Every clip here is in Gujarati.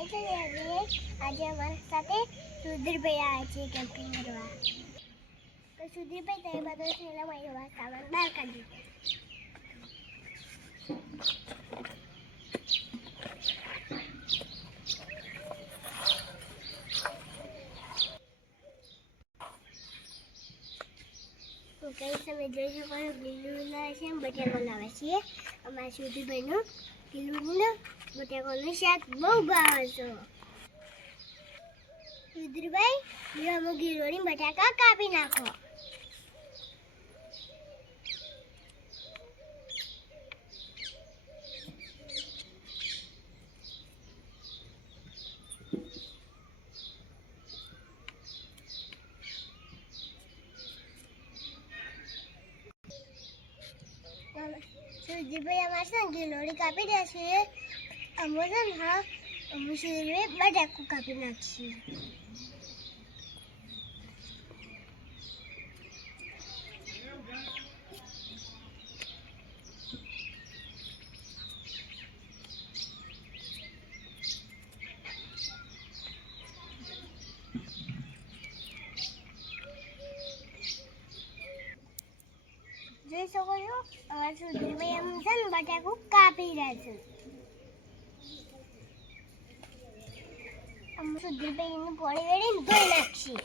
આજે અમારી સાથે સુધીરભાઈ આવ્યા છે કેમ્પિંગ કરવા. તો સુધીરભાઈ તમે બધો થયેલા મારી સામાન બહાર કાઢી તો કઈ તમે જોઈ શકો છો લીલું લાવે છે બટાકા લાવે છે. અમારા સુધીરભાઈનું લીલું બટાકાનું શાક બહુ ભાવે છે. સુધીરભાઈ અમુક ગીરોની બટાકા કાપી નાખો. સુધીરભાઈ અમારે છે ને ગીલોડી કાપી દેશે. અમે છે ને અમે સુધીરભાઈ બટાકું કાપી નાખીએ. જોઈ શકો છો અમારા સુધીરભાઈ એમ છે ને બટાકું કાપી રહ્યા છે. અમે સુધીરભાઈ એનું પોણી વેળીને ધોઈ નાખીએ.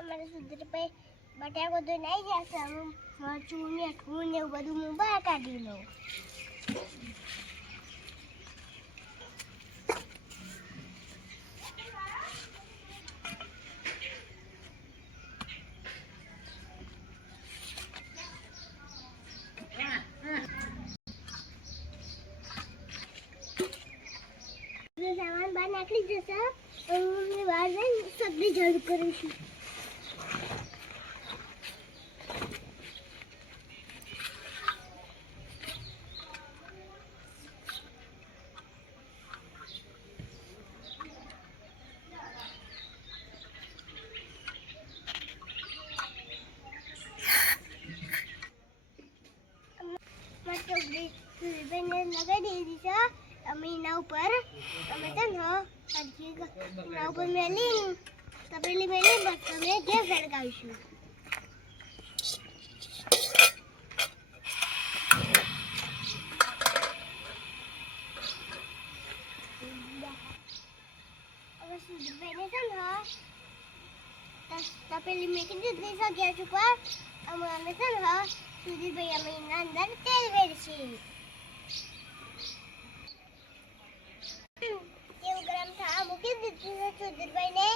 અમારા સુધીરભાઈ બટાકો તો નહીં જશે. હું મરચું ને ઠૂં ને એવું બધું હું બહાર કાઢી લઉં. સામાન બહાર નાખી જશે. હું બહાર જઈને સબ્જી જલ્દ કરીશું. લગાવી દીધી છે. અમે એના ઉપર અમે છે ને એના ઉપર મેલી તપેલી મેલી બસ અમે ગેસ સળગાવીશું. હવે સુધીરભાઈને છે ને તપેલી મેકી દીધી છે ગેસ ઉપર. અમે છે ને સુધીરભાઈ અમે એના અંદર તેલ વેડશું. તેલ ગરમ થવા મૂકી દીધું છે સુધીરભાઈને.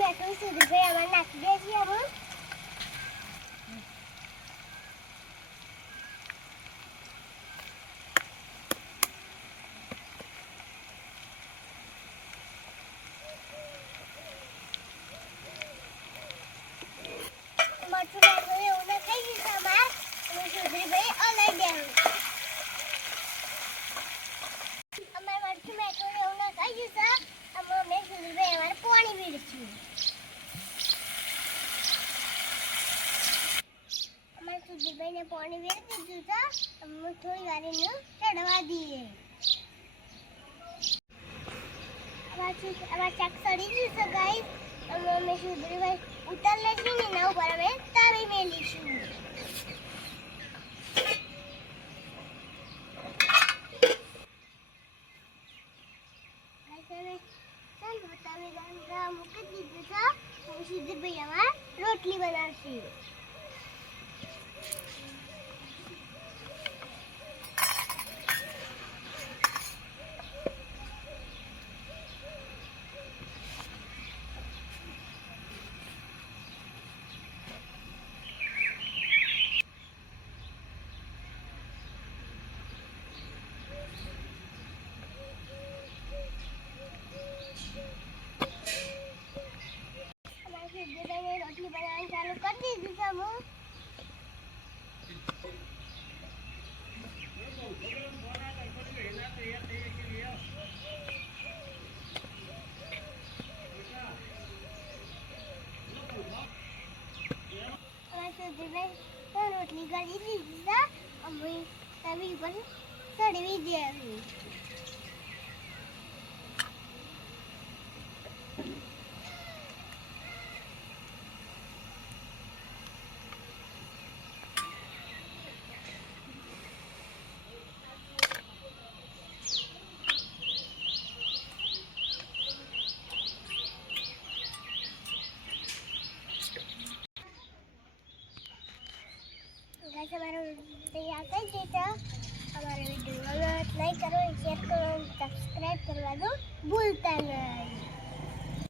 મેઠું સુધીરભાઈ અમારે નાખી દે છીએ. અમે મરચું નાખ્યું એવું ના થઈ ગયું અમારે. સુધીરભાઈ અલાઈ દેવું. અમારે મરચું નાખ્યું એવું ના થઈ ગયું. અમે સુધીરભાઈ અમારે પાણી પીડશું. સુધીરભાઈને પાણી વેરી દીધું છે. અમે થોડી વાર એનું ચડવા દઈએ. અમારા શાક સડી જશે ગાઈસ. અમે સુધીરભાઈ ઉતાર લઈશું ને એના ઉપર અમે તાવી મેલીશું. ગંગા મૂકી દીધું છે. હું સીધી ભાઈ આમાં રોટલી બનાવશે. રોટલી બનાવવાનું ચાલુ કરી દીધું છે હું. રોટલી કરી દીધી છે. અમે તવી પર ચડવી દેવી. गाइस हमारा तैयार कर देता. हमारे वीडियो को लाइक करो, शेयर करो, सब्सक्राइब करवा दो भूलता नहीं.